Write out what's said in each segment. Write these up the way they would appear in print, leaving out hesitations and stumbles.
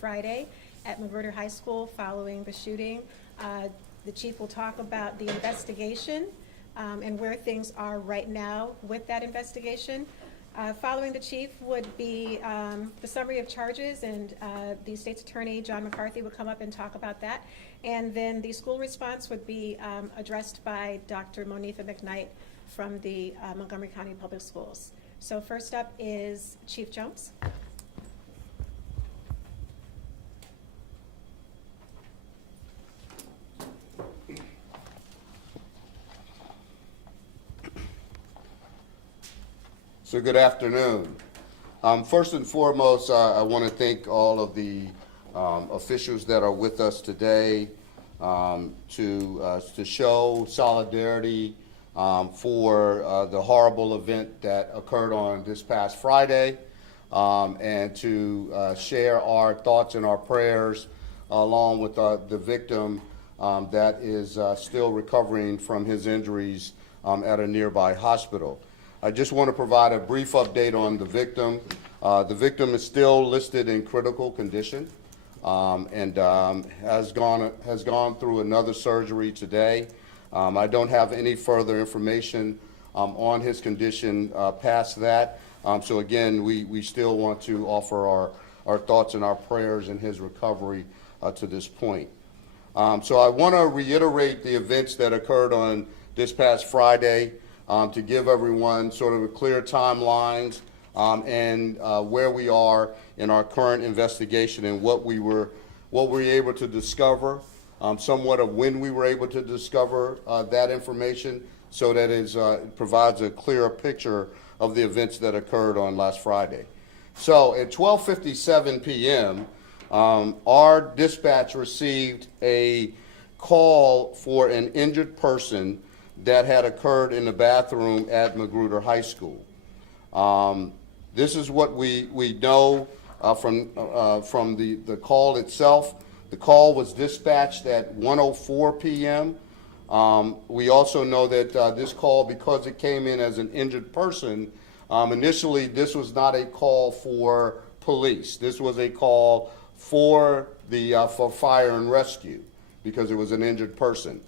Friday at Magruder High School following the shooting. The chief will talk about the investigation and where things are right now with that investigation. Following the chief would be the summary of charges, and the state's attorney, John McCarthy, would come up and talk about that. And then the school response would be addressed by Dr. Monetha McKnight from the Montgomery County Public Schools. So first up is Chief Jones. So good afternoon. First and foremost, I want to thank all of the officials that are with us today to show solidarity for the horrible event that occurred on this past Friday, and to share our thoughts and our prayers along with the victim that is still recovering from his injuries at a nearby hospital. I just want to provide a brief update on the victim. The victim is still listed in critical condition and has gone through another surgery today. I don't have any further information on his condition past that. So again, we still want to offer our thoughts and our prayers in his recovery to this point. So I want to reiterate the events that occurred on this past Friday. To give everyone sort of a clear timelines and where we are in our current investigation and what we were able to discover, somewhat of when we were able to discover that information, so that it provides a clearer picture of the events that occurred on last Friday. So at 12:57 p.m., our dispatch received a call for an injured person that had occurred in the bathroom at Magruder High School. This is what we know from the call itself. The call was dispatched at 1:04 p.m. We also know that this call, because it came in as an injured person, initially this was not a call for police. This was a call for fire and rescue, because it was an injured person.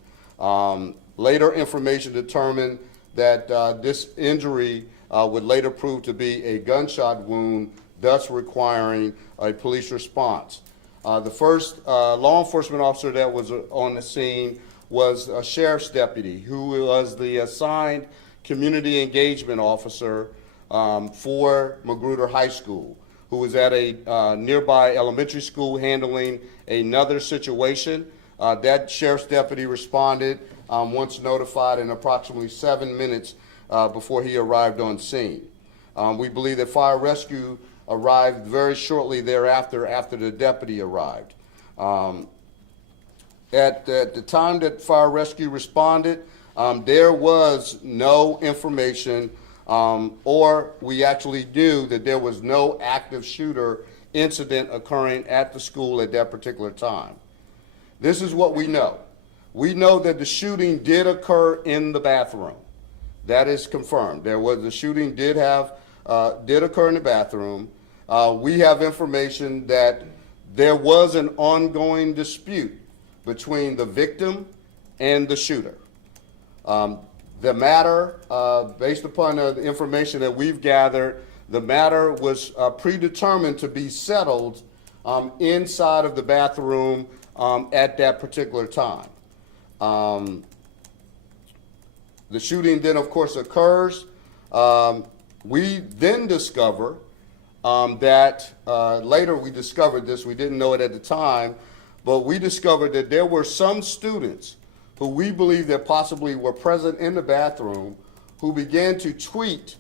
Later information determined that this injury would later prove to be a gunshot wound, thus requiring a police response. The first law enforcement officer that was on the scene was a sheriff's deputy, who was the assigned community engagement officer for Magruder High School, who was at a nearby elementary school handling another situation. That sheriff's deputy responded once notified in approximately 7 minutes before he arrived on scene. We believe that fire rescue arrived very shortly thereafter, after the deputy arrived. At the time that fire rescue responded, there was no information, or we actually knew that there was no active shooter incident occurring at the school at that particular time. This is what we know. We know that the shooting did occur in the bathroom. That is confirmed. The shooting did occur in the bathroom. We have information that there was an ongoing dispute between the victim and the shooter. The matter, based upon the information that we've gathered, the matter was predetermined to be settled inside of the bathroom at that particular time. The shooting then, of course, occurs. We then discover that later we discovered this. We didn't know it at the time, but we discovered that there were some students who we believe that possibly were present in the bathroom who began to tweet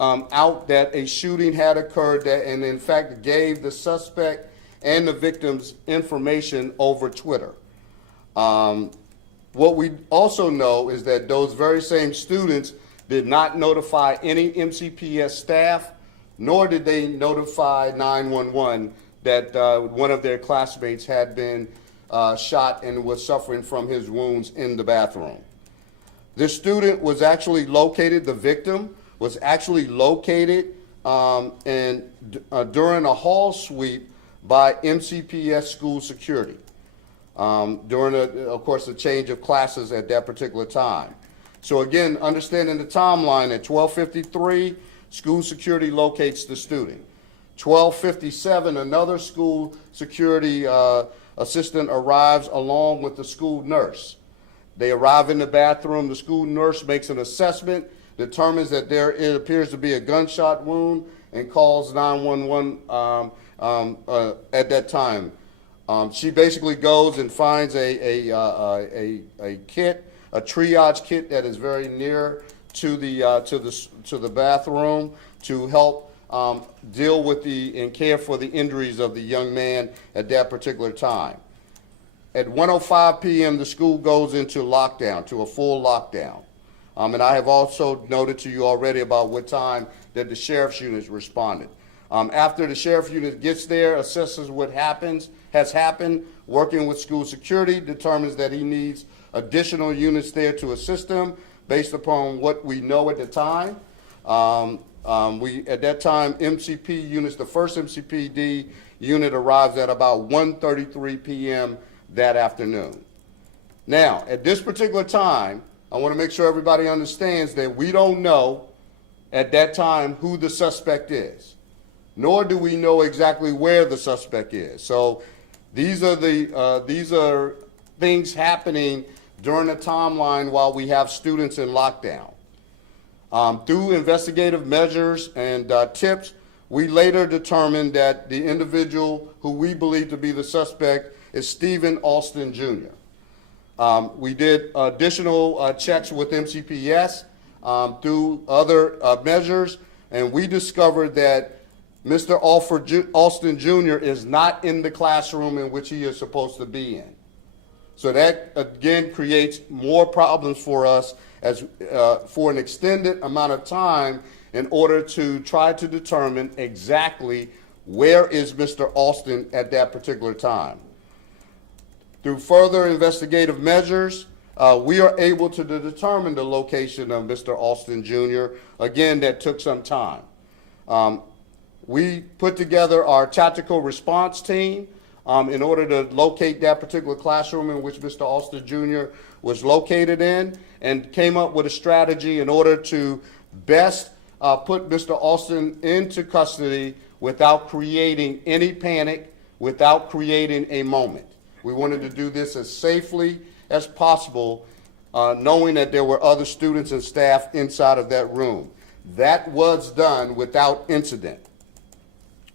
out that a shooting had occurred, and in fact gave the suspect and the victim's information over Twitter. What we also know is that those very same students did not notify any MCPS staff, nor did they notify 911 that one of their classmates had been shot and was suffering from his wounds in the bathroom. This student was actually located, the victim was actually located during a hall sweep by MCPS school security during, of course, the change of classes at that particular time. So again, understanding the timeline, at 12:53, school security locates the student. 12:57, another school security assistant arrives along with the school nurse. They arrive in the bathroom. The school nurse makes an assessment, determines that it appears to be a gunshot wound, and calls 911 at that time. She basically goes and finds a kit, a triage kit that is very near to the bathroom to help deal with and care for the injuries of the young man at that particular time. At 1:05 p.m., the school goes into lockdown, to a full lockdown. And I have also noted to you already about what time that the sheriff's unit responded. After the sheriff's unit gets there, assesses what has happened, working with school security, determines that he needs additional units there to assist him based upon what we know at the time. At that time, MCP units, the first MCPD unit arrives at about 1:33 p.m. that afternoon. Now, at this particular time, I want to make sure everybody understands that we don't know at that time who the suspect is, nor do we know exactly where the suspect is. So these are things happening during the timeline while we have students in lockdown. Through investigative measures and tips, we later determined that the individual who we believe to be the suspect is Stephen Alston Jr. We did additional checks with MCPS through other measures, and we discovered that Mr. Alston Jr. is not in the classroom in which he is supposed to be in. So that, again, creates more problems for us as for an extended amount of time in order to try to determine exactly where is Mr. Alston at that particular time. Through further investigative measures, we are able to determine the location of Mr. Alston Jr. Again, that took some time. We put together our tactical response team in order to locate that particular classroom in which Mr. Alston Jr. was located in, and came up with a strategy in order to best put Mr. Alston into custody without creating any panic, without creating a moment. We wanted to do this as safely as possible, knowing that there were other students and staff inside of that room. That was done without incident.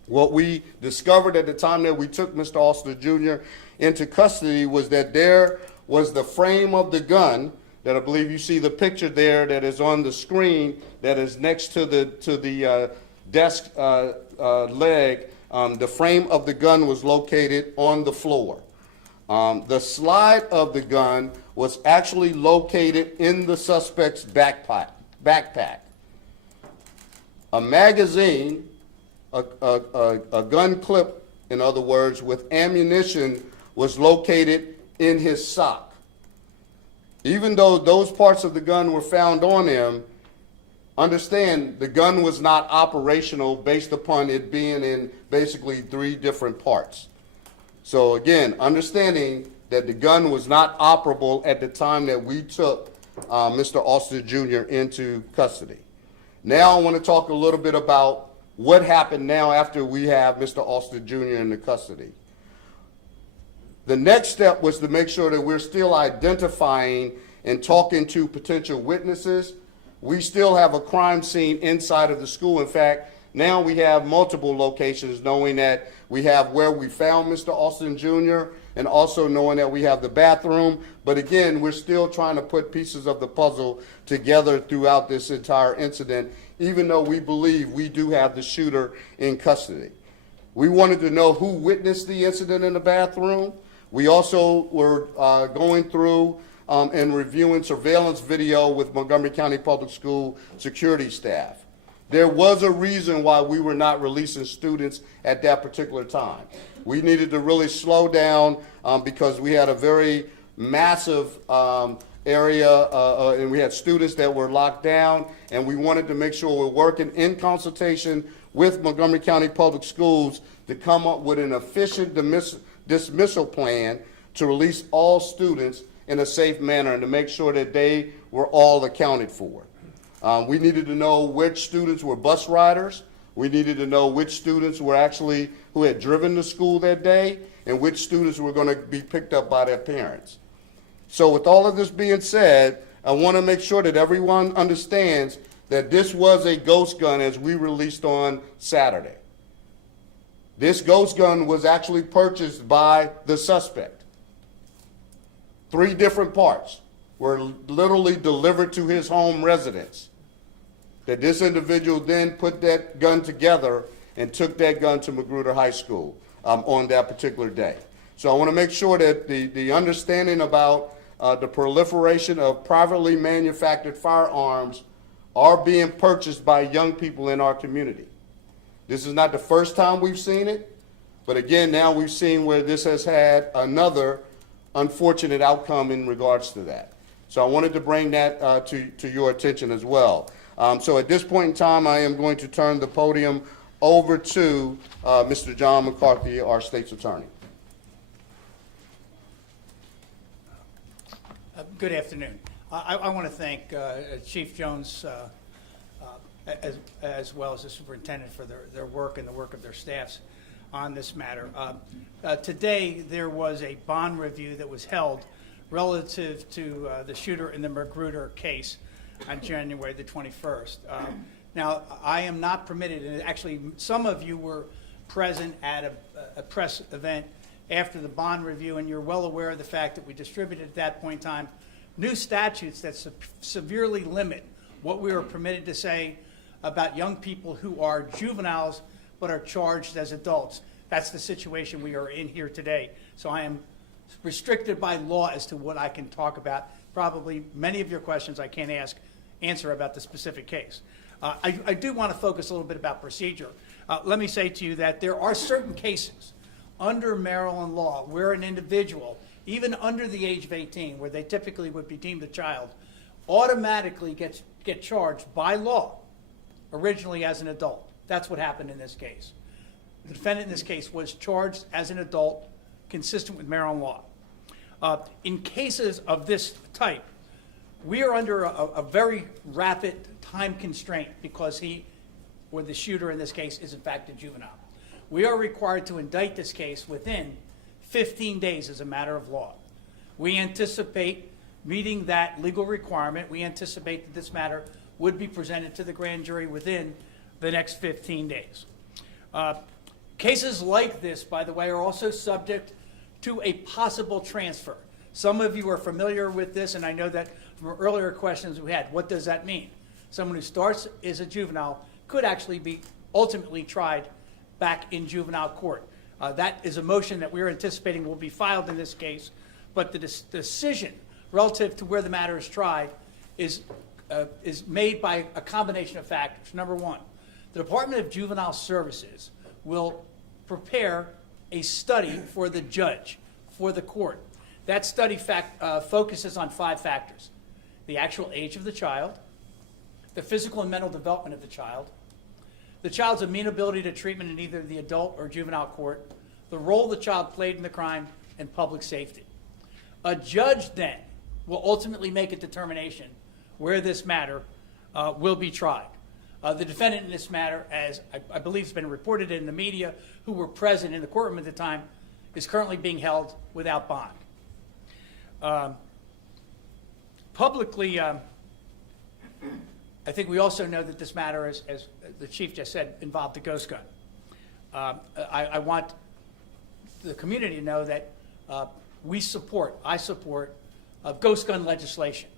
What we discovered at the time that we took Mr. Alston Jr. into custody was that there was the frame of the gun that I believe you see the picture there that is on the screen that is next to the desk leg. The frame of the gun was located on the floor. The slide of the gun was actually located in the suspect's backpack. A magazine, a gun clip, in other words, with ammunition, was located in his sock. Even though those parts of the gun were found on him, understand the gun was not operational based upon it being in basically 3 different parts. So again, understanding that the gun was not operable at the time that we took Mr. Alston Jr. into custody. Now I want to talk a little bit about what happened now after we have Mr. Alston Jr. into custody. The next step was to make sure that we're still identifying and talking to potential witnesses. We still have a crime scene inside of the school. In fact, now we have multiple locations, knowing that we have where we found Mr. Alston Jr. and also knowing that we have the bathroom. But again, we're still trying to put pieces of the puzzle together throughout this entire incident, even though we believe we do have the shooter in custody. We wanted to know who witnessed the incident in the bathroom. We also were going through and reviewing surveillance video with Montgomery County Public School security staff. There was a reason why we were not releasing students at that particular time. We needed to really slow down because we had a very massive area and we had students that were locked down, and we wanted to make sure we're working in consultation with Montgomery County Public Schools to come up with an efficient dismissal plan to release all students in a safe manner and to make sure that they were all accounted for. We needed to know which students were bus riders. We needed to know which students were actually who had driven to school that day and which students were going to be picked up by their parents. So with all of this being said, I want to make sure that everyone understands that this was a ghost gun as we released on Saturday. This ghost gun was actually purchased by the suspect. 3 different parts were literally delivered to his home residence. That this individual then put that gun together and took that gun to Magruder High School on that particular day. So I want to make sure that the understanding about the proliferation of privately manufactured firearms are being purchased by young people in our community. This is not the first time we've seen it, but again, now we've seen where this has had another unfortunate outcome in regards to that. So I wanted to bring that to your attention as well. So at this point in time, I am going to turn the podium over to Mr. John McCarthy, our state's attorney. Good afternoon. I want to thank Chief Jones as well as the superintendent for their work and the work of their staffs on this matter. Today, there was a bond review that was held relative to the shooter in the Magruder case on January the 21st. Now, I am not permitted, and actually some of you were present at a press event after the bond review, and you're well aware of the fact that we distributed at that point in time new statutes that severely limit what we are permitted to say about young people who are juveniles but are charged as adults. That's the situation we are in here today. So I am restricted by law as to what I can talk about. Probably many of your questions I can't answer about the specific case. I do want to focus a little bit about procedure. Let me say to you that there are certain cases under Maryland law where an individual, even under the age of 18, where they typically would be deemed a child, automatically get charged by law originally as an adult. That's what happened in this case. The defendant in this case was charged as an adult consistent with Maryland law. In cases of this type, we are under a very rapid time constraint because he, or the shooter in this case, is in fact a juvenile. We are required to indict this case within 15 days as a matter of law. We anticipate meeting that legal requirement. We anticipate that this matter would be presented to the grand jury within the next 15 days. Cases like this, by the way, are also subject to a possible transfer. Some of you are familiar with this, and I know that from earlier questions we had, what does that mean? Someone who starts as a juvenile could actually be ultimately tried back in juvenile court. That is a motion that we're anticipating will be filed in this case, but the decision relative to where the matter is tried is made by a combination of factors. Number one, the Department of Juvenile Services will prepare a study for the judge, for the court. That study focuses on 5 factors: the actual age of the child, the physical and mental development of the child's amenability to treatment in either the adult or juvenile court, the role the child played in the crime, and public safety. A judge then will ultimately make a determination where this matter will be tried. The defendant in this matter, as I believe has been reported in the media, who were present in the courtroom at the time, is currently being held without bond. Publicly, I think we also know that this matter, as the chief just said, involved a ghost gun. I want the community to know that I support ghost gun legislation.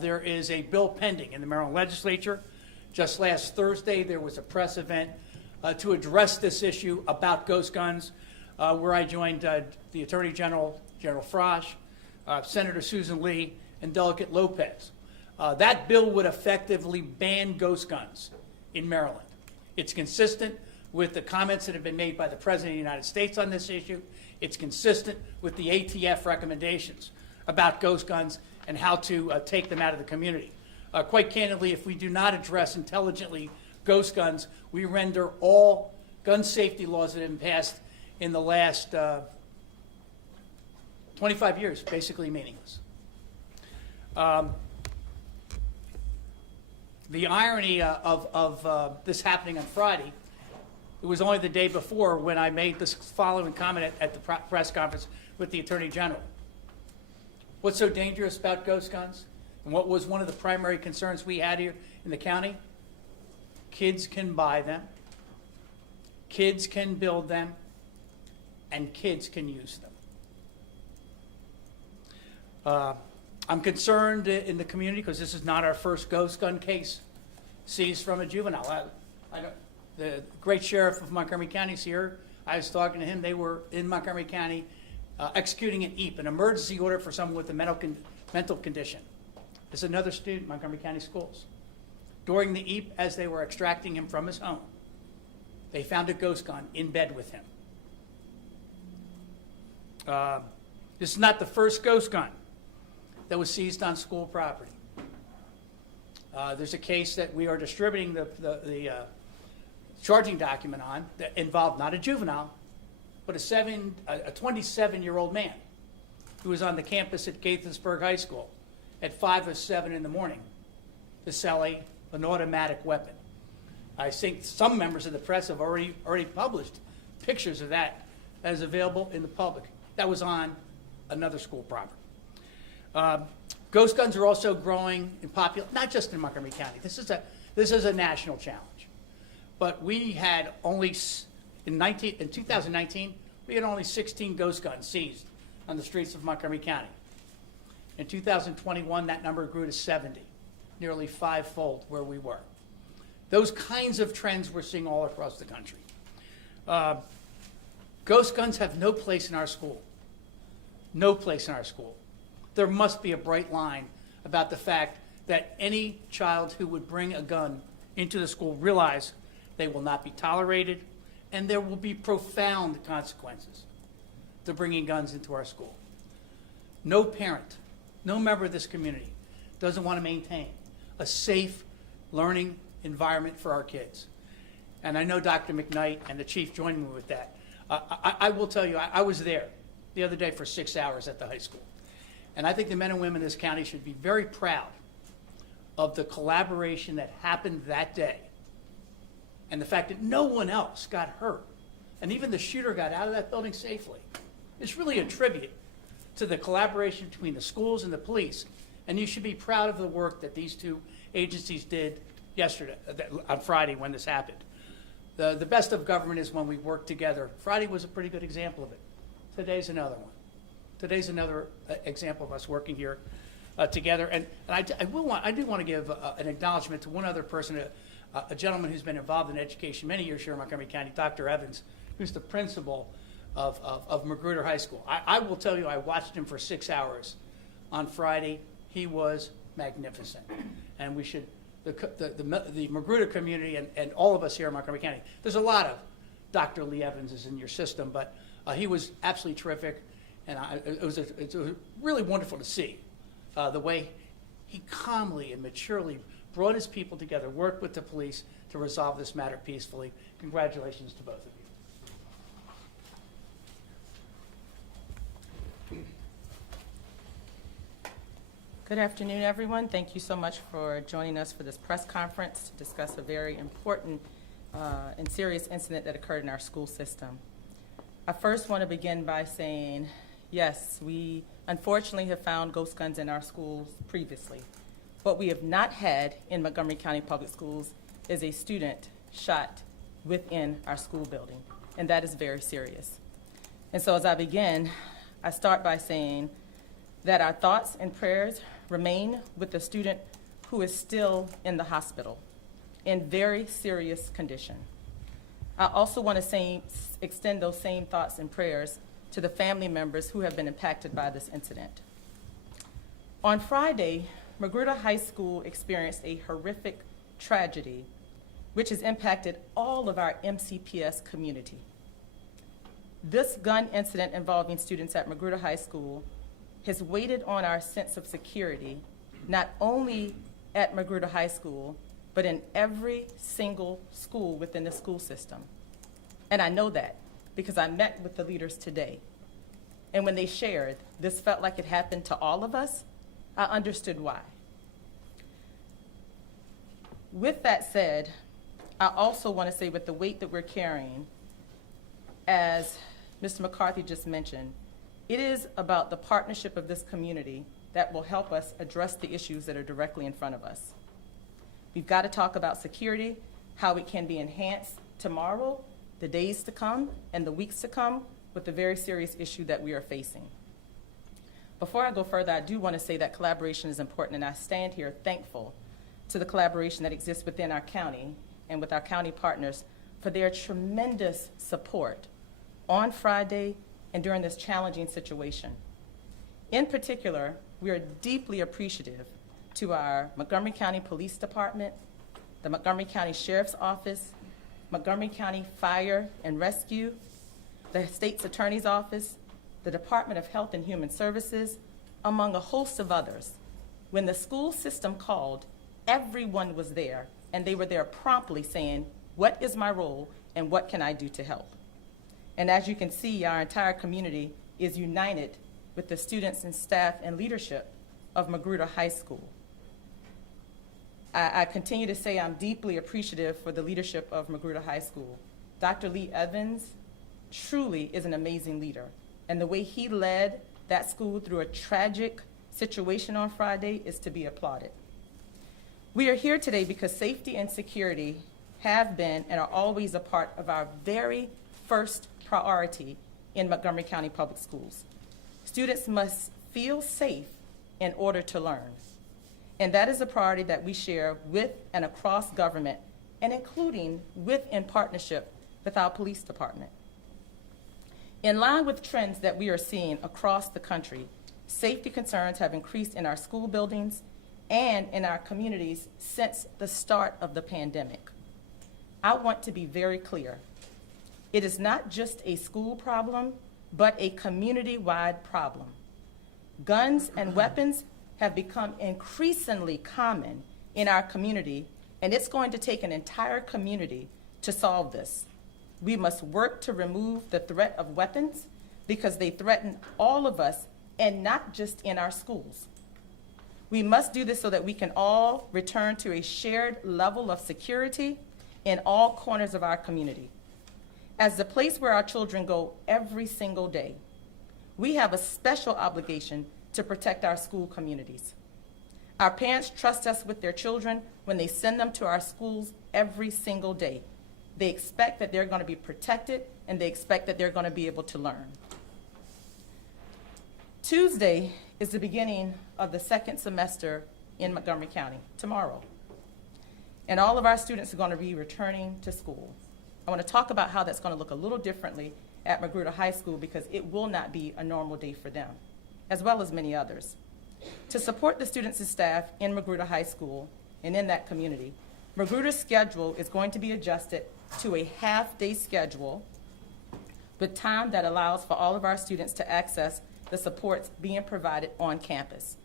There is a bill pending in the Maryland legislature. Just last Thursday, there was a press event to address this issue about ghost guns, where I joined the Attorney General, General Frosch, Senator Susan Lee, and Delegate Lopez. That bill would effectively ban ghost guns in Maryland. It's consistent with the comments that have been made by the President of the United States on this issue. It's consistent with the ATF recommendations about ghost guns and how to take them out of the community. Quite candidly, if we do not address intelligently ghost guns, we render all gun safety laws that have been passed in the last 25 years basically meaningless. The irony of this happening on Friday, it was only the day before when I made this following comment at the press conference with the Attorney General. What's so dangerous about ghost guns? And what was one of the primary concerns we had here in the county? Kids can buy them, kids can build them, and kids can use them. I'm concerned in the community because this is not our first ghost gun case seized from a juvenile. The great sheriff of Montgomery County is here. I was talking to him. They were in Montgomery County executing an EAP, an emergency order for someone with a mental condition. This is another student in Montgomery County Schools. During the EAP, as they were extracting him from his home, they found a ghost gun in bed with him. This is not the first ghost gun that was seized on school property. There's a case that we are distributing the charging document on that involved not a juvenile, but a 27-year-old man who was on the campus at Gaithersburg High School at 5 or 7 in the morning to sell an automatic weapon. I think some members of the press have already published pictures of that as available in the public. That was on another school property. Ghost guns are also growing in popularity, not just in Montgomery County. This is a national challenge. But we had only, in 2019, we had only 16 ghost guns seized on the streets of Montgomery County. In 2021, that number grew to 70, nearly fivefold where we were. Those kinds of trends we're seeing all across the country. Ghost guns have no place in our school. No place in our school. There must be a bright line about the fact that any child who would bring a gun into the school realize they will not be tolerated and there will be profound consequences to bringing guns into our school. No parent, no member of this community doesn't want to maintain a safe learning environment for our kids. And I know Dr. McKnight and the chief joined me with that. I will tell you, I was there the other day for 6 hours at the high school. And I think the men and women in this county should be very proud of the collaboration that happened that day and the fact that no one else got hurt. And even the shooter got out of that building safely. It's really a tribute to the collaboration between the schools and the police. And you should be proud of the work that these two agencies did yesterday, on Friday when this happened. The best of government is when we work together. Friday was a pretty good example of it. Today's another one. Today's another example of us working here together. And I do want to give an acknowledgement to one other person, a gentleman who's been involved in education many years here in Montgomery County, Dr. Evans, who's the principal of Magruder High School. I will tell you, I watched him for 6 hours on Friday. He was magnificent. And we should, the Magruder community and all of us here in Montgomery County, there's a lot of Dr. Lee Evanses in your system, but he was absolutely terrific. And it was really wonderful to see the way he calmly and maturely brought his people together, worked with the police to resolve this matter peacefully. Congratulations to both of you. Good afternoon, everyone. Thank you so much for joining us for this press conference to discuss a very important and serious incident that occurred in our school system. I first want to begin by saying, yes, we unfortunately have found ghost guns in our schools previously. What we have not had in Montgomery County Public Schools is a student shot within our school building, and that is very serious. And so as I begin, I start by saying that our thoughts and prayers remain with the student who is still in the hospital in very serious condition. I also want to extend those same thoughts and prayers to the family members who have been impacted by this incident. On Friday, Magruder High School experienced a horrific tragedy which has impacted all of our MCPS community. This gun incident involving students at Magruder High School has weighted on our sense of security, not only at Magruder High School, but in every single school within the school system. And I know that because I met with the leaders today. And when they shared, this felt like it happened to all of us, I understood why. With that said, I also want to say with the weight that we're carrying, as Mr. McCarthy just mentioned, it is about the partnership of this community that will help us address the issues that are directly in front of us. We've got to talk about security, how it can be enhanced tomorrow, the days to come, and the weeks to come with the very serious issue that we are facing. Before I go further, I do want to say that collaboration is important, and I stand here thankful to the collaboration that exists within our county and with our county partners for their tremendous support on Friday and during this challenging situation. In particular, we are deeply appreciative to our Montgomery County Police Department, the Montgomery County Sheriff's Office, Montgomery County Fire and Rescue, the State's Attorney's Office, the Department of Health and Human Services, among a host of others. When the school system called, everyone was there, and they were there promptly saying, what is my role and what can I do to help? And as you can see, our entire community is united with the students and staff and leadership of Magruder High School. I continue to say I'm deeply appreciative for the leadership of Magruder High School. Dr. Lee Evans truly is an amazing leader, and the way he led that school through a tragic situation on Friday is to be applauded. We are here today because safety and security have been and are always a part of our very first priority in Montgomery County Public Schools. Students must feel safe in order to learn. And that is a priority that we share with and across government, and including with in partnership with our police department. In line with trends that we are seeing across the country, safety concerns have increased in our school buildings and in our communities since the start of the pandemic. I want to be very clear. It is not just a school problem, but a community-wide problem. Guns and weapons have become increasingly common in our community, and it's going to take an entire community to solve this. We must work to remove the threat of weapons because they threaten all of us and not just in our schools. We must do this so that we can all return to a shared level of security in all corners of our community. As the place where our children go every single day, we have a special obligation to protect our school communities. Our parents trust us with their children when they send them to our schools every single day. They expect that they're going to be protected, and they expect that they're going to be able to learn. Tuesday is the beginning of the second semester in Montgomery County, tomorrow. And all of our students are going to be returning to school. I want to talk about how that's going to look a little differently at Magruder High School because it will not be a normal day for them, as well as many others. To support the students and staff in Magruder High School and in that community, Magruder's schedule is going to be adjusted to a half-day schedule with time that allows for all of our students to access the supports being provided on campus.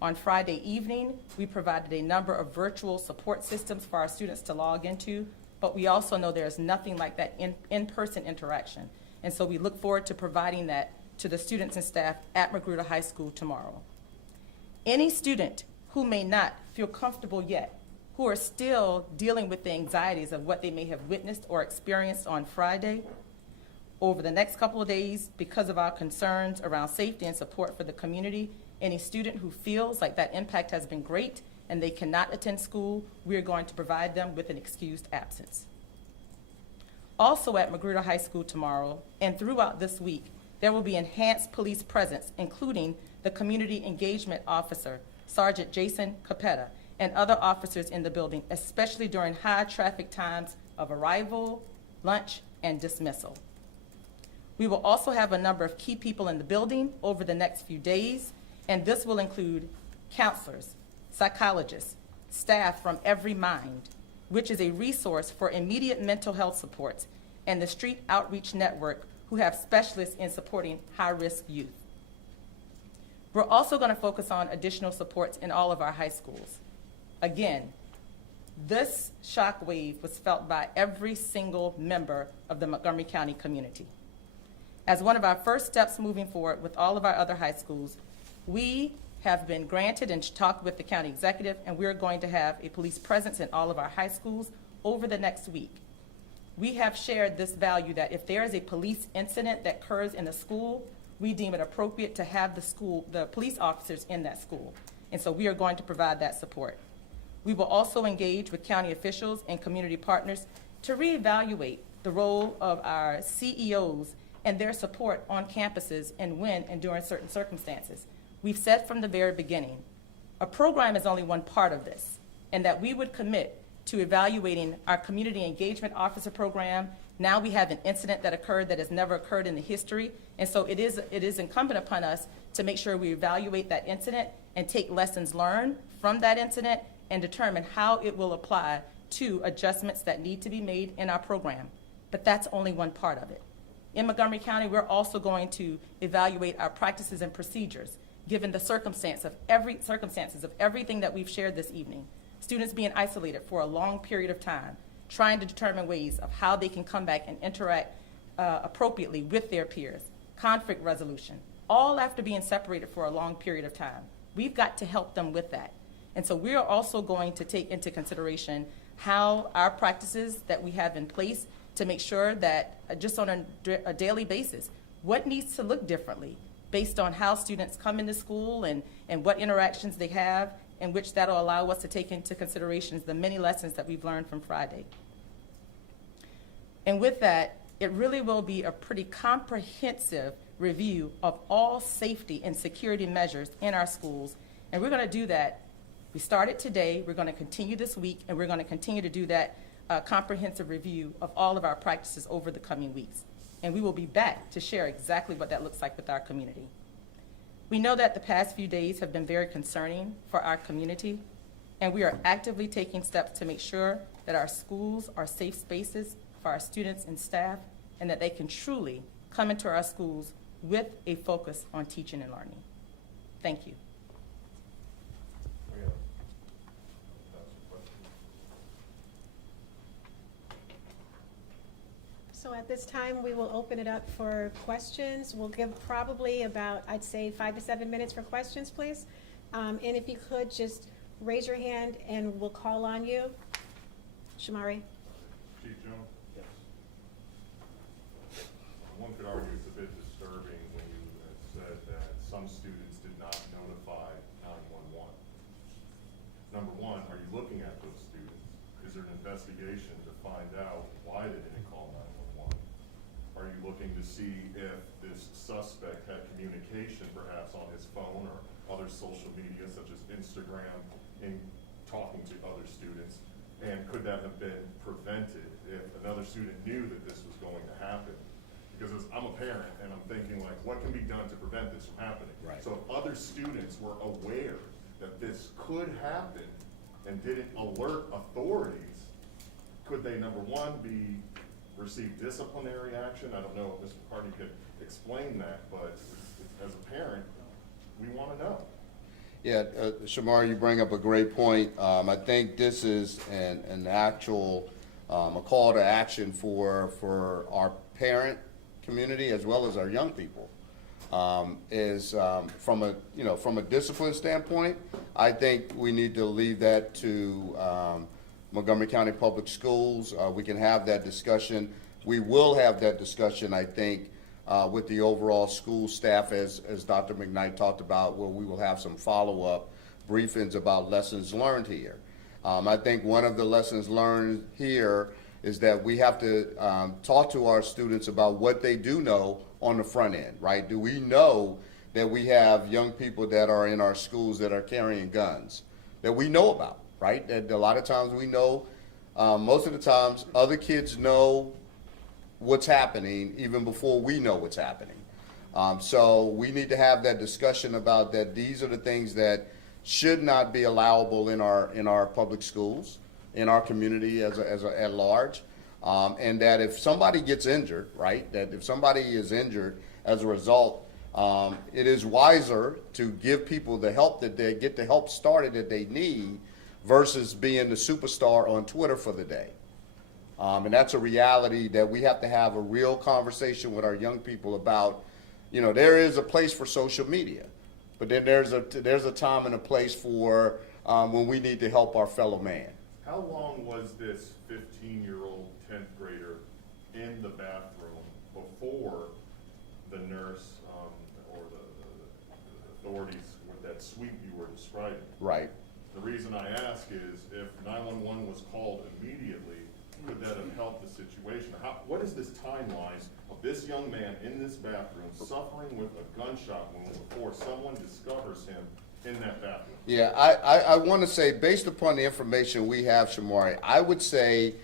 On Friday evening, we provided a number of virtual support systems for our students to log into, but we also know there's nothing like that in-person interaction. And so we look forward to providing that to the students and staff at Magruder High School tomorrow. Any student who may not feel comfortable yet, who are still dealing with the anxieties of what they may have witnessed or experienced on Friday, over the next couple of days, because of our concerns around safety and support for the community, any student who feels like that impact has been great and they cannot attend school, we are going to provide them with an excused absence. Also at Magruder High School tomorrow and throughout this week, there will be enhanced police presence, including the community engagement officer, Sergeant Jason Capetta, and other officers in the building, especially during high traffic times of arrival, lunch, and dismissal. We will also have a number of key people in the building over the next few days, and this will include counselors, psychologists, staff from Every Mind, which is a resource for immediate mental health supports, and the Street Outreach Network, who have specialists in supporting high-risk youth. We're also going to focus on additional supports in all of our high schools. Again, This shockwave was felt by every single member of the Montgomery County community. As one of our first steps moving forward with all of our other high schools, we have been granted and talked with the county executive, and we're going to have a police presence in all of our high schools over the next week. We have shared this value that if there is a police incident that occurs in a school, we deem it appropriate to have the police officers in that school. And so we are going to provide that support. We will also engage with county officials and community partners to reevaluate the role of our CEOs and their support on campuses and when and during certain circumstances. We've said from the very beginning, a program is only one part of this, and that we would commit to evaluating our community engagement officer program. Now we have an incident that occurred that has never occurred in the history, and so it is incumbent upon us to make sure we evaluate that incident and take lessons learned from that incident and determine how it will apply to adjustments that need to be made in our program. But that's only one part of it. In Montgomery County, we're also going to evaluate our practices and procedures, given the circumstances of everything that we've shared this evening. Students being isolated for a long period of time, trying to determine ways of how they can come back and interact appropriately with their peers, conflict resolution, all after being separated for a long period of time. We've got to help them with that. And so we are also going to take into consideration how our practices that we have in place to make sure that just on a daily basis, what needs to look differently based on how students come into school and what interactions they have, in which that will allow us to take into consideration the many lessons that we've learned from Friday. And with that, it really will be a pretty comprehensive review of all safety and security measures in our schools. And we're going to do that. We started today, we're going to continue this week, and we're going to continue to do that comprehensive review of all of our practices over the coming weeks. And we will be back to share exactly what that looks like with our community. We know that the past few days have been very concerning for our community, and we are actively taking steps to make sure that our schools are safe spaces for our students and staff, and that they can truly come into our schools with a focus on teaching and learning. Thank you. So at this time, we will open it up for questions. We'll give probably about, I'd say, 5 to 7 minutes for questions, please. And if you could just raise your hand and we'll call on you. Shamari. Chief Jones? Yes. One could argue it's a bit disturbing when you said that some students did not notify 911. Number one, are you looking at those students? Is there an investigation to find out why they didn't call 911? Are you looking to see if this suspect had communication perhaps on his phone or other social media such as Instagram in talking to other students? And could that have been prevented if another student knew that this was going to happen? Because I'm a parent and I'm thinking, like, what can be done to prevent this from happening? Right. So if other students were aware that this could happen and didn't alert authorities, could they, number one, receive disciplinary action? I don't know if Mr. Carney could explain that, but as a parent, we want to know. Yeah, Shamar, you bring up a great point. I think this is an actual a call to action for our parent community as well as our young people. From a discipline standpoint, I think we need to leave that to Montgomery County Public Schools. We can have that discussion. We will have that discussion, I think, with the overall school staff, as Dr. McKnight talked about, where we will have some follow-up briefings about lessons learned here. I think one of the lessons learned here is that we have to talk to our students about what they do know on the front end, right? Do we know that we have young people that are in our schools that are carrying guns that we know about, right? That a lot of times we know, most of the times other kids know what's happening even before we know what's happening. So we need to have that discussion about that. These are the things that should not be allowable in our public schools, in our community at large. And that if somebody gets injured, right, that if somebody is injured as a result, it is wiser to give people the help that they get the help started that they need versus being the superstar on Twitter for the day. And that's a reality that we have to have a real conversation with our young people about. You know, there is a place for social media, but then there's a time and a place for when we need to help our fellow man. How long was this 15-year-old 10th grader in the bathroom before the nurse or the authorities with that sweep you were describing? Right. The reason I ask is if 911 was called immediately, could that have helped the situation? What is this timeline of this young man in this bathroom suffering with a gunshot wound before someone discovers him in that bathroom? Yeah, I want to say, based upon the information we have, Shamari, I would say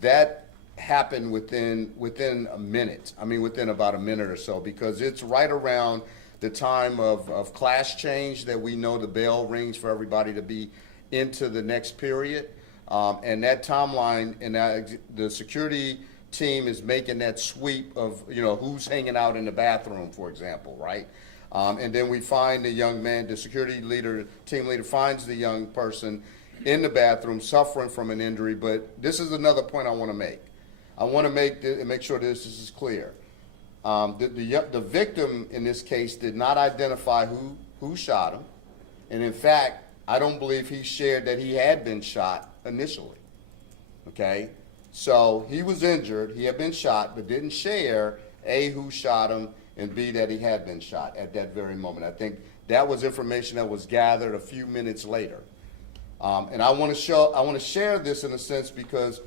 that happened within a minute. I mean, within about a minute or so, because it's right around the time of class change that we know the bell rings for everybody to be into the next period. And that timeline, and the security team is making that sweep of, you know, who's hanging out in the bathroom, for example, right? And then we find the young man, the security leader, team leader finds the young person in the bathroom suffering from an injury. But this is another point I want to make. I want to make sure this is clear. The victim in this case did not identify who shot him. And in fact, I don't believe he shared that he had been shot initially. Okay? So he was injured, he had been shot, but didn't share A, who shot him, and B, that he had been shot at that very moment. I think that was information that was gathered a few minutes later. And I want to share this in a sense because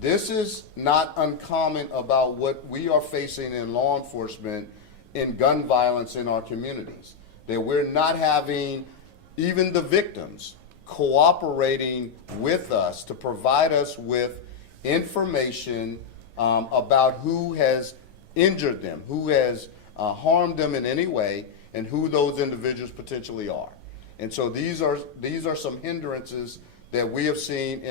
this is not uncommon about what we are facing in law enforcement in gun violence in our communities. That we're not having even the victims cooperating with us to provide us with information about who has injured them, who has harmed them in any way, and who those individuals potentially are. And so these are some hindrances that we have seen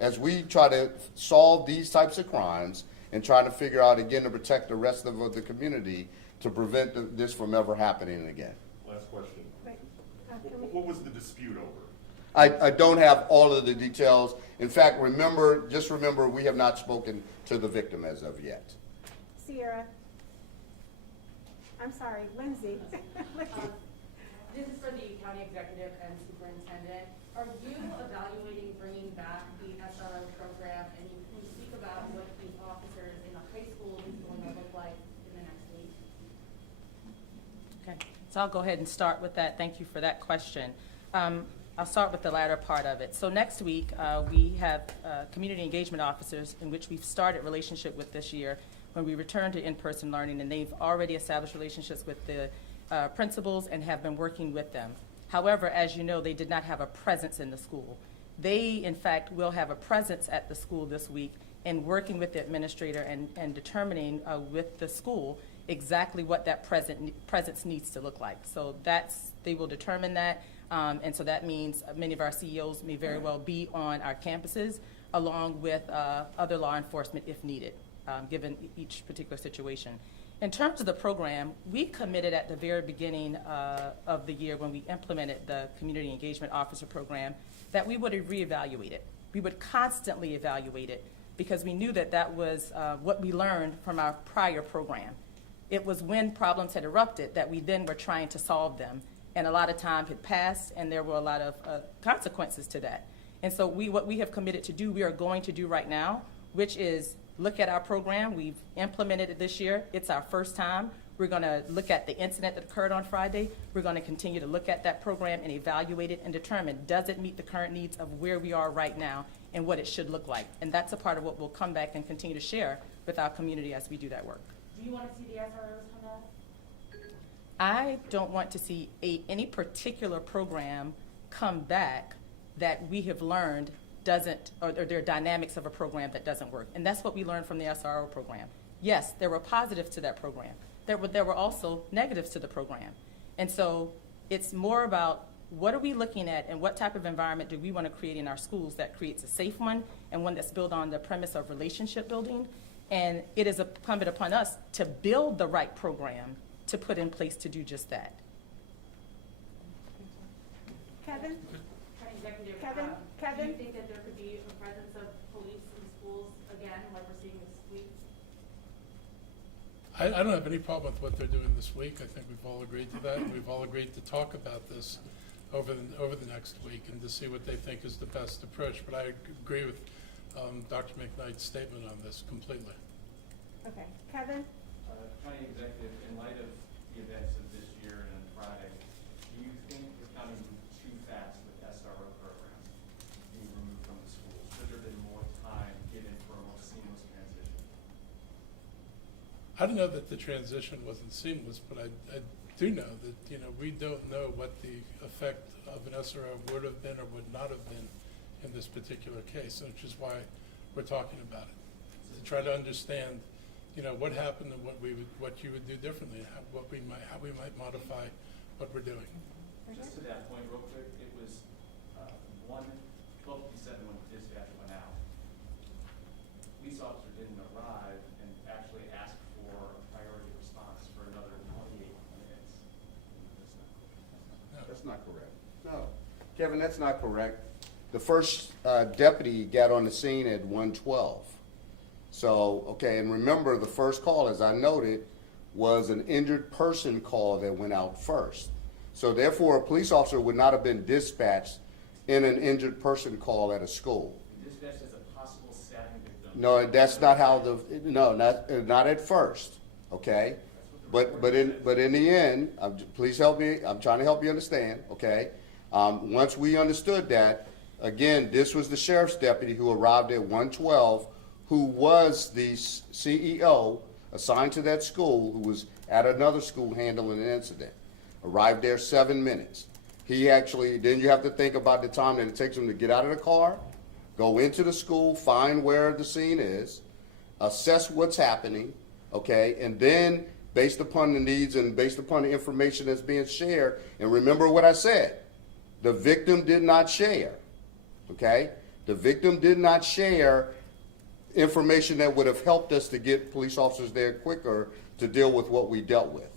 as we try to solve these types of crimes and try to figure out, again, to protect the rest of the community to prevent this from ever happening again. Last question. Wait, What was the dispute over? I don't have all of the details. In fact, just remember, we have not spoken to the victim as of yet. Sierra. I'm sorry, Lindsay. This is for the county executive and superintendent. Are you evaluating bringing back the SRO program, and can you speak about what the officers in the high school is going to look like in the next week? Okay, so I'll go ahead and start with that. Thank you for that question. I'll start with the latter part of it. So next week, we have community engagement officers in which we've started relationship with this year when we return to in-person learning, and they've already established relationships with the principals and have been working with them. However, as you know, they did not have a presence in the school. They, in fact, will have a presence at the school this week in working with the administrator and determining with the school exactly what that presence needs to look like. So they will determine that. And so that means many of our CEOs may very well be on our campuses along with other law enforcement if needed, given each particular situation. In terms of the program, we committed at the very beginning of the year when we implemented the Community Engagement Officer Program that we would reevaluate it. We would constantly evaluate it because we knew that that was what we learned from our prior program. It was when problems had erupted that we then were trying to solve them. And a lot of time had passed, and there were a lot of consequences to that. And so what we have committed to do, we are going to do right now, which is look at our program. We've implemented it this year. It's our first time. We're going to look at the incident that occurred on Friday. We're going to continue to look at that program and evaluate it and determine, does it meet the current needs of where we are right now and what it should look like? And that's a part of what we'll come back and continue to share with our community as we do that work. Do you want to see the SROs come back? I don't want to see any particular program come back that we have learned doesn't, or there are dynamics of a program that doesn't work. And that's what we learned from the SRO program. Yes, there were positives to that program. There were also negatives to the program. And so it's more about what are we looking at and what type of environment do we want to create in our schools that creates a safe one and one that's built on the premise of relationship building. And it is incumbent upon us to build the right program to put in place to do just that. Kevin? Attorney Executive, Kevin, do Kevin? you think that there could be a presence of police in schools again, like we're seeing this week? I don't have any problem with what they're doing this week. I think we've all agreed to that. We've all agreed to talk about this over the next week and to see what they think is the best approach. But I agree with Dr. McKnight's statement on this completely. Okay, Kevin? County Executive, in light of the events of this year and on Friday, do you think the county moved too fast with SRO program being removed from the schools? Should there have been more time given for a more seamless transition? I don't know that the transition wasn't seamless, but I do know that, we don't know what the effect of an SRO would have been or would not have been in this particular case, which is why we're talking about it. To try to understand, what happened and what you would do differently, and how we might modify what we're doing. Just to that point, real quick, it was 12:57 when the dispatch went out. Police officer didn't arrive and actually ask for a priority response for another 28 minutes. That's not correct. No. Kevin, that's not correct. The first deputy got on the scene at 1:12. So, okay, and remember, the first call, as I noted, was an injured person call that went out first. So therefore, a police officer would not have been dispatched in an injured person call at a school. Dispatch as a possible stabbing victim. No, that's not how not at first, okay? But in the end, please help me, I'm trying to help you understand, okay? Once we understood that, again, this was the sheriff's deputy who arrived at 1:12, who was the CEO assigned to that school, who was at another school handling an incident. Arrived there 7 minutes. He actually, then you have to think about the time that it takes him to get out of the car, go into the school, find where the scene is, assess what's happening, okay, and then based upon the needs and based upon the information that's being shared, and remember what I said, the victim did not share, okay? The victim did not share information that would have helped us to get police officers there quicker to deal with what we dealt with.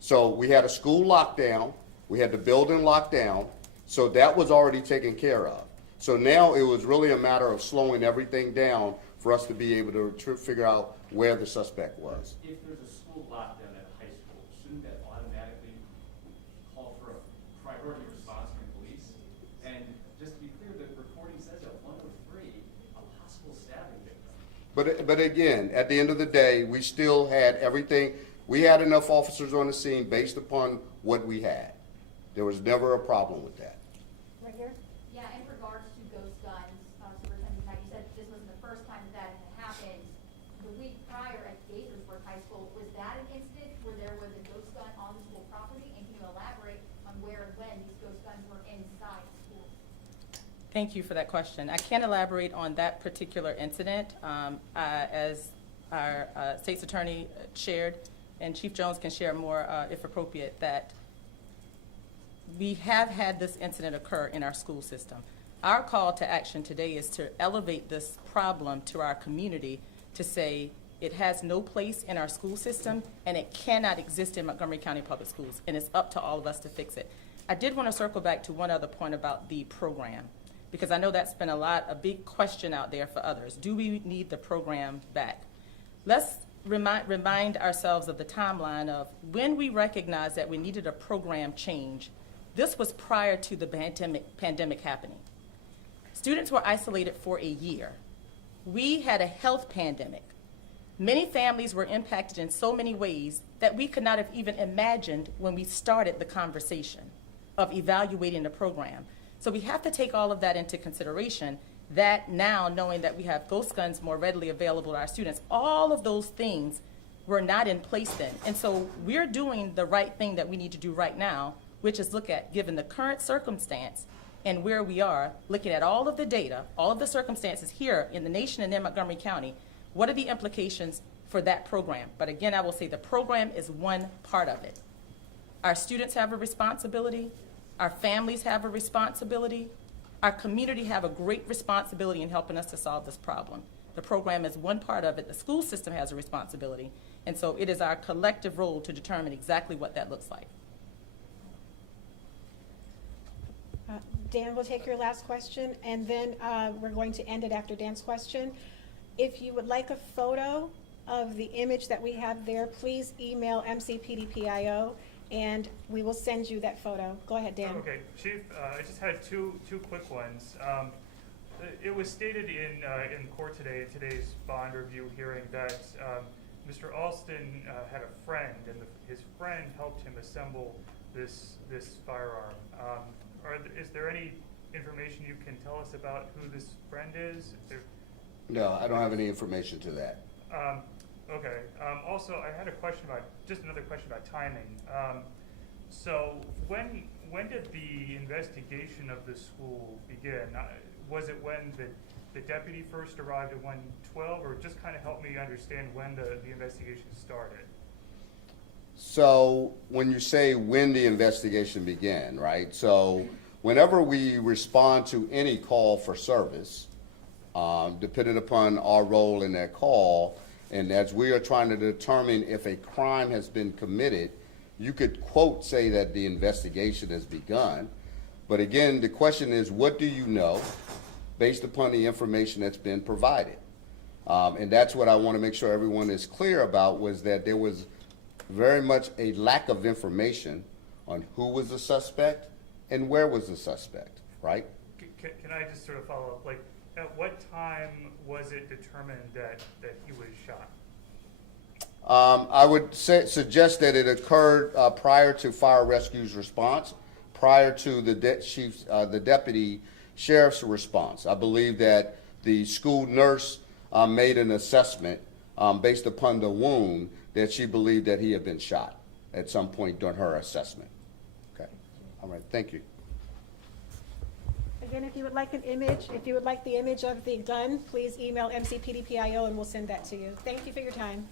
So we had a school lockdown, we had the building locked down, so that was already taken care of. So now it was really a matter of slowing everything down for us to be able to figure out where the suspect was. If there's a school lockdown at a high school, shouldn't that automatically call for a priority response from police? And just to be clear, the reporting says at 1:03, a possible stabbing victim. But again, at the end of the day, we still had everything. We had enough officers on the scene based upon what we had. There was never a problem with that. Right here? Yeah, in regards to ghost guns, Superintendent Knight, you said this wasn't the first time that had happened. The week prior at Gaithersburg High School, was that an incident where there was a ghost gun on the school property? And can you elaborate on where and when these ghost guns were inside the school? Thank you for that question. I can't elaborate on that particular incident. As our state's attorney shared, and Chief Jones can share more if appropriate, that we have had this incident occur in our school system. Our call to action today is to elevate this problem to our community, to say it has no place in our school system and it cannot exist in Montgomery County Public Schools, and it's up to all of us to fix it. I did want to circle back to one other point about the program, because I know that's been a big question out there for others. Do we need the program back? Let's remind ourselves of the timeline of when we recognized that we needed a program change. This was prior to the pandemic happening. Students were isolated for a year. We had a health pandemic. Many families were impacted in so many ways that we could not have even imagined when we started the conversation of evaluating the program. So we have to take all of that into consideration, that now knowing that we have ghost guns more readily available to our students, all of those things were not in place then. And so we're doing the right thing that we need to do right now, which is look at, given the current circumstance and where we are, looking at all of the data, all of the circumstances here in the nation and in Montgomery County, what are the implications for that program? But again, I will say the program is one part of it. Our students have a responsibility. Our families have a responsibility. Our community have a great responsibility in helping us to solve this problem. The program is one part of it. The school system has a responsibility. And so it is our collective role to determine exactly what that looks like. Dan will take your last question, and then we're going to end it after Dan's question. If you would like a photo of the image that we have there, please email MCPDPIO, and we will send you that photo. Go ahead, Dan. Okay, Chief, I just had two quick ones. It was stated in court today, in today's bond review hearing, that Mr. Alston had a friend, and his friend helped him assemble this firearm. Is there any information you can tell us about who this friend is? No, I don't have any information to that. Okay. Also, I had a question about, just another question about timing. So when did the investigation of the school begin? Was it when the deputy first arrived at 112, or just kind of help me understand when the investigation started? So when you say when the investigation began, right? So whenever we respond to any call for service, depending upon our role in that call, and as we are trying to determine if a crime has been committed, you could quote say that the investigation has begun. But again, the question is, what do you know based upon the information that's been provided? And that's what I want to make sure everyone is clear about, was that there was very much a lack of information on who was the suspect and where was the suspect, right? Can I just sort of follow up? Like, at what time was it determined that he was shot? I would suggest that it occurred prior to fire rescue's response, prior to the deputy sheriff's response. I believe that the school nurse made an assessment based upon the wound that she believed that he had been shot at some point during her assessment. Okay. All right. Thank you. Again, if you would like an image, if you would like the image of the gun, please email MCPDPIO and we'll send that to you. Thank you for your time.